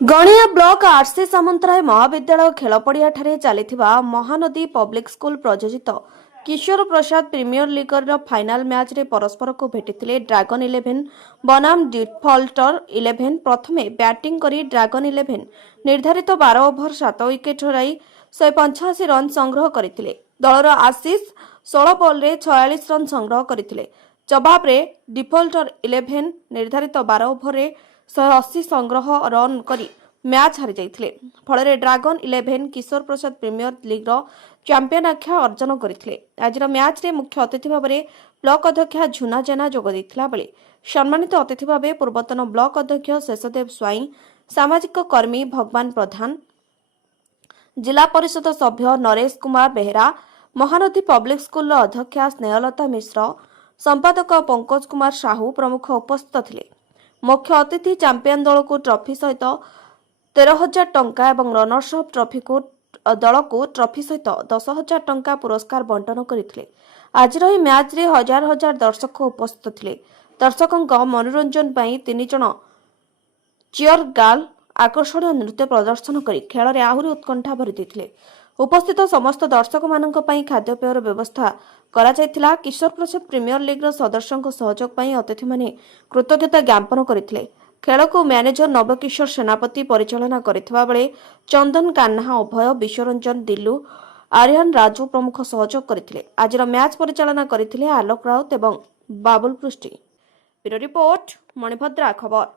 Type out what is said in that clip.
गणिया block RC Samantaray महाविद्यालय खेलपड़िया ठारे चलिथिबा Mahanadi public school प्रयोजित किशोर प्रसाद premiere लीगर final match रे परस्पर को भेटिथिले ड्रैगन 11 बनाम डिफॉल्टर 11। प्रथमे बैटिंग करी ड्रैगन 11 निर्धारित 12 ओभर 7 विकेट हराई 185 रन संग्रह करथिले। दलर आशीष 16 बॉल रे 46 रन संग्रह करथिले। जवाब रे डिफॉल्टर 11 निर्धारित 12 ओभर रे 180 संग्रह रन करी मैच हारि जाइथिले। फल ड्रैगन 11 किशोर प्रसाद प्रीमियर लीग चैंपियन आख्या अर्जन करथिले। आज मैच रे मुख्य अतिथि भाव ब्लॉक अध्यक्ष झुना जेना जोग दैथिला बेले सम्मानित अतिथि भाव पूर्वतन ब्लॉक अध्यक्ष शेषदेव स्वाई, सामाजिक कर्मी भगवान प्रधान, जिला परिषद सभ्य नरेश कुमार बेहरा, महानदी पब्लिक स्कूल अध्यक्षा स्नेहलता मिश्र, संपादक पंकज कुमार साहू प्रमुख उपस्थित थिले। मुख्य अतिथि चैंपियन दल को ट्रॉफी सहित 13,000 टंका और रनर्स अप ट्रॉफी को दल को ट्रॉफी सहित 10,000 टंका पुरस्कार बंटन करथिले। आज मैच रे हजार हजार दर्शक उपस्थित थिले। दर्शकों मनोरंजन पई 3 जण चियर गर्ल आकर्षणीय नृत्य प्रदर्शन करी खेल रे आहुरी उत्कंठा भरी देथिले। उपस्थित समस्त दर्शक मानक पई खाद्यपेयर व्यवस्था करा जायथिला। किशोर प्रसाद प्रीमियर लीग सदस्यों सहयोग पई अतिथि माने कृतज्ञता ज्ञापन करथिले। खेल को मैनेजर नवकिशोर सेनापति परिचालना करथिबा बेले चंदन कान्हा, अभय, विश्वरंजन, दिल्लू, आर्यन राजू प्रमुख सहयोग करथिले। आज मैच परिचालना करथिले आलोक राउत एवं बाबुल पृष्टि। ब्यूरो रिपोर्ट मणिभद्रा खबर।